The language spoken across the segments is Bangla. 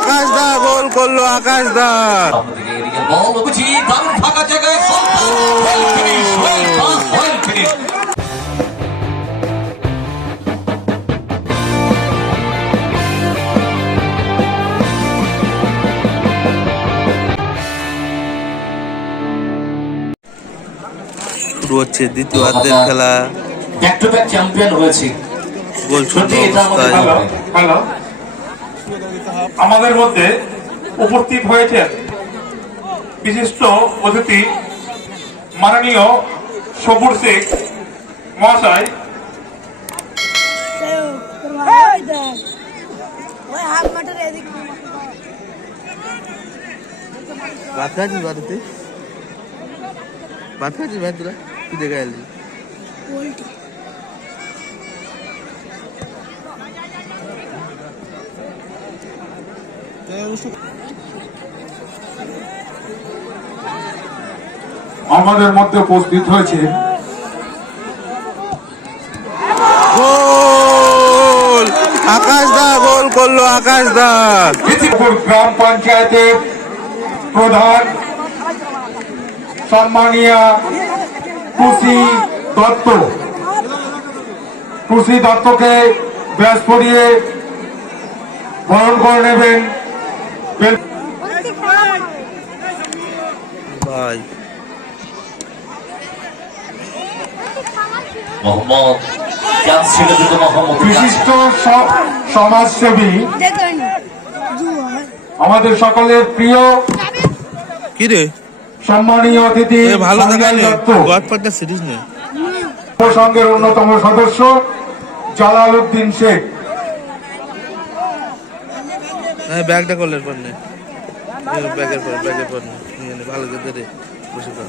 আকাশ দা গোল করলো, আকাশ দা। শুরু হচ্ছে দ্বিতীয় অর্ধের খেলা। ব্যাক টু ব্যাক চ্যাম্পিয়ন হয়েছে। গোল শূন্য অবস্থায় আমাদের মধ্যে উপস্থিত হয়েছেন বিশিষ্ট অতিথি মাননীয় সবুর শেখ মহাশয়। ভাত খাচ্ছিস? বাড়িতে ভাত খাচ্ছিস? ভাই তোরা কি দেখে আসলি? আমাদের মধ্যে উপস্থিত হয়েছে গোল, আকাশ দা গোল করলো, আকাশ দা। গ্রাম পঞ্চায়েতের প্রধান সম্মানীয় টুসি দত্তকে ব্যাস পরিয়ে বরণ করে নেবেন। ভাই বিশিষ্ট সমাজসেবী আমাদের সকলের প্রিয় কি রে সম্মানীয় অতিথি ভালো দত্ত সিরিজ নেই। সংঘের অন্যতম সদস্য জালাল উদ্দিন শেখ। ব্যাগটা করলেন পর নেই, ব্যাগের পর নিয়ে নে, ভালো করে রে বসে কর।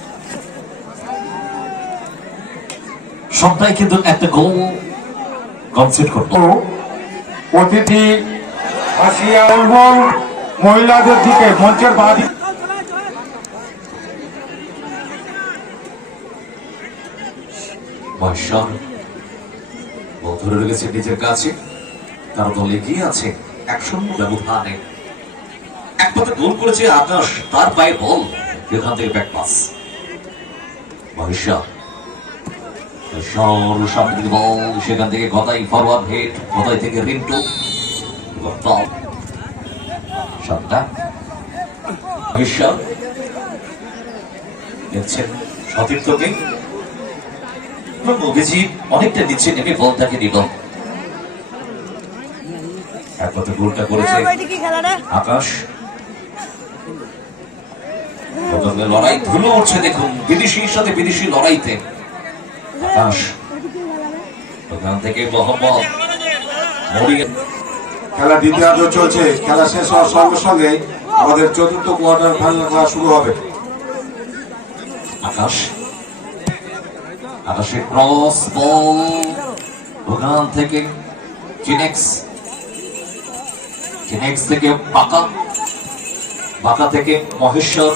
সবটাই কিন্তু একটা গোল কনসেপ্ট করতো। অতিথি আসিয়া উলবল মহিলাদের দিকে মঞ্চের বাদী ধরে রেখেছে নিজের কাছে, তার দল এগিয়ে আছে 1-0 ব্যবধানে। একমাত্র গোল করেছে আকাশ, তার পায়ে বল, এখান থেকে ব্যাক পাস সামনে বল, সেখান থেকে গদাই ফরওয়ার্ড হেড, গদাই থেকে রিন্টু দেখছেন সতীর্থকে অভিজিৎ অনেকটা নিচ্ছে নেমে বলটাকে নিল। একমাত্র গোলটা করেছে আকাশ। লড়াই ধুলো উঠছে, দেখুন বিদেশির সাথে বিদেশি লড়াইতে আকাশ। ওখান থেকে মোহাম্মদ খেলা দ্বিতীয়ার্ধ চলছে। খেলা শেষ হওয়ার সঙ্গে সঙ্গে আমাদের চতুর্থ কোয়ার্টার ফাইনাল খেলা শুরু হবে। আকাশের ক্রস বল, ওখান থেকে চিনেক্স থেকে বাঁকা থেকে মহেশ্বর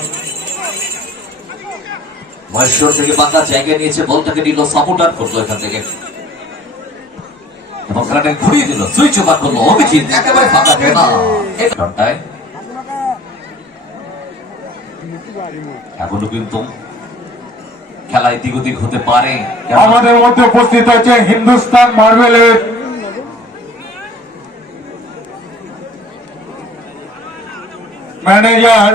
থেকে বাঁকা জায়গা নিয়েছে, বলটাকে নিল, সাপোর্টার করলো এখান থেকে এবং খেলাটা ঘুরিয়ে দিল, সুইচ ওভার করলো অভিজিৎ, একেবারে ফাঁকা যায় না। এখনো কিন্তু খেলায় দিক ওদিক হতে পারে। আমাদের মধ্যে উপস্থিত হয়েছে হিন্দুস্তান মার্বেলের ম্যানেজার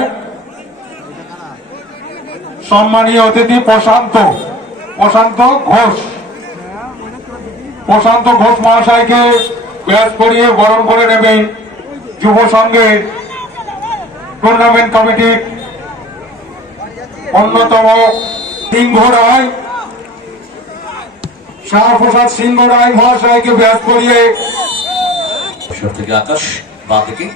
সম্মানীয় অতিথি প্রশান্ত ঘোষ মহাশয়কে ব্যাস করিয়ে বরণ করে নেবেন যুব সংঘের টুর্নামেন্ট কমিটির অন্যতম সিংহ রায়, শ্যামাপ্রসাদ সিংহ রায় মহাশয়কে ব্যাস করিয়ে থেকে আকাশ বা থেকে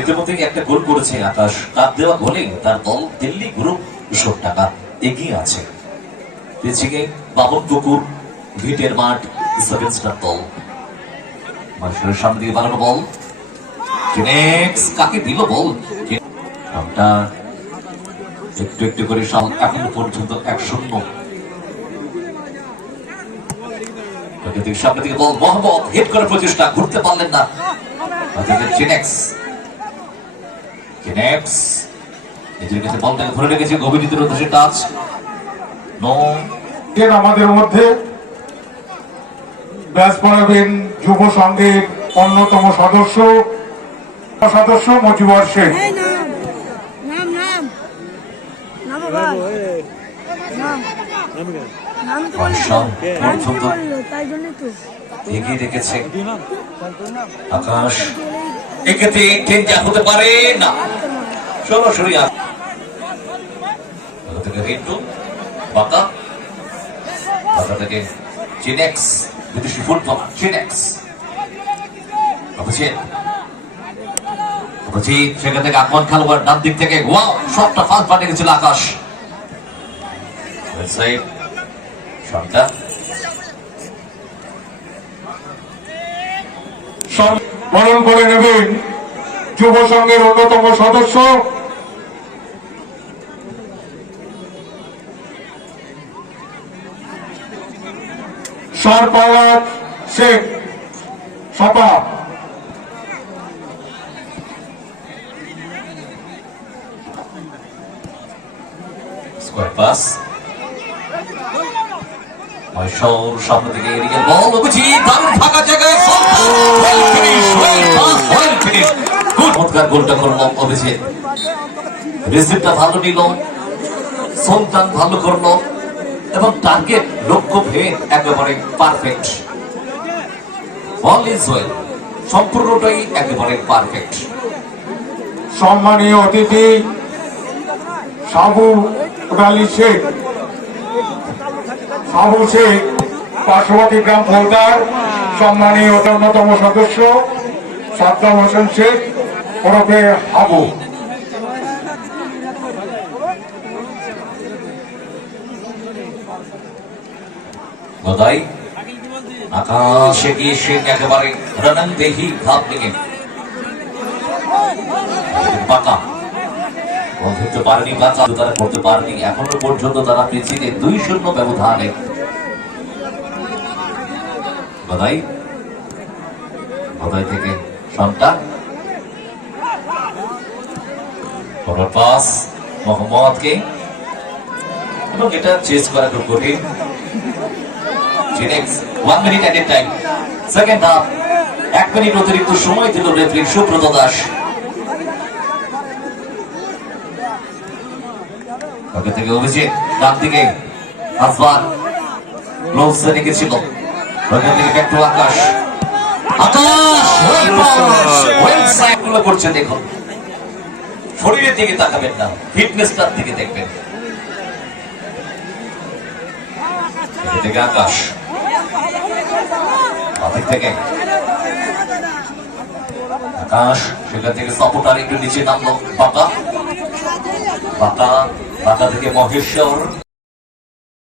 ইতিমধ্যে একটা গোল করেছে আকাশ। তার দেওয়া গোলে তার দল দিল্লি গ্রুপ 200 টাকা এগিয়ে আছে। পিছিয়ে বাবন পুকুর ভিটের মাঠ 7 স্টার দল। মানুষের সামনে দিয়ে বানানো বল, কাকে দিল বল, একটু একটু করে এখন পর্যন্ত 1-0। সামনে দিকে বল, মোহাম্মদ হেড করার প্রচেষ্টা, ঘুরতে পারলেন না। চিনেক্স নিজের কাছে বল থেকে ধরে রেখেছে, গভীর উদ্দেশ্যে টাচ নো। আমাদের মধ্যে ব্যাস পড়াবেন যুব সংঘের অন্যতম সদস্য মজিবর শেখ। এগিয়ে রেখেছে আকাশ, এক্ষেত্রে ডেঞ্জার হতে পারে না, সরাসরি থেকে রিন্টু বাঁকা থেকে চিনেক্স, বিদেশি ফুটবল চিনেক্স অভিজিৎ সেখান থেকে আকমল খেলোয়াড় ডান দিক থেকে ওয়াও শটটা ফাস্ট পাঠিয়ে গেছিল আকাশ। শটটা বরণ করে নেবেন যুব সংঘের অন্যতম সদস্য সরফরাজ শেখ সপা। স্কোয়ার পাস সামনে থেকে এদিকে বল অভিজিৎ, দারুণ ফাঁকা জায়গায় চমৎকার গোলটা করল অভিজিৎ। রিসিভটা ভালো নিল, সন্তান ভালো করলো এবং টার্গেট লক্ষ্য ভেদ একেবারে পারফেক্ট। বল ইজ ওয়েল, সম্পূর্ণটাই একেবারে পারফেক্ট। সম্মানীয় অতিথি সাবু শেখ পার্শ্ববর্তী গ্রাম ফৌজদার, সম্মানীয় অন্যতম সদস্য সাদ্দাম হোসেন শেখ ওরফে হাবু। গদাই আকাশে গিয়ে শেখ একেবারে রানাং দেহি ভাব থেকে পাকা বল ধরতে পারেনি, বাঁচা তারা করতে পারেনি। এখনো পর্যন্ত তারা পিছিয়ে 2-0 ব্যবধানে। গদাই থেকে সন্তান পাস মোহাম্মদকে, এবং এটা চেস করা খুব কঠিন। 1 মিনিট এট এ টাইম, সেকেন্ড হাফ, 1 মিনিট অতিরিক্ত সময় দিল রেফারি সুব্রত দাস। আগে থেকে অভিজিৎ, ডান দিকে আজবার গ্লোভসে রেখেছিল, ওখান থেকে back to Akash. Well side গুলো করছে, দেখুন শরীরের দিকে তাকাবেন না, ফিটনেসটার দিকে দেখবেন। থেকে আকাশ থেকে আকাশ, সেখান থেকে সাপোর্টার একটু নিচে নামলো, বাঁকা থেকে মহেশ্বর।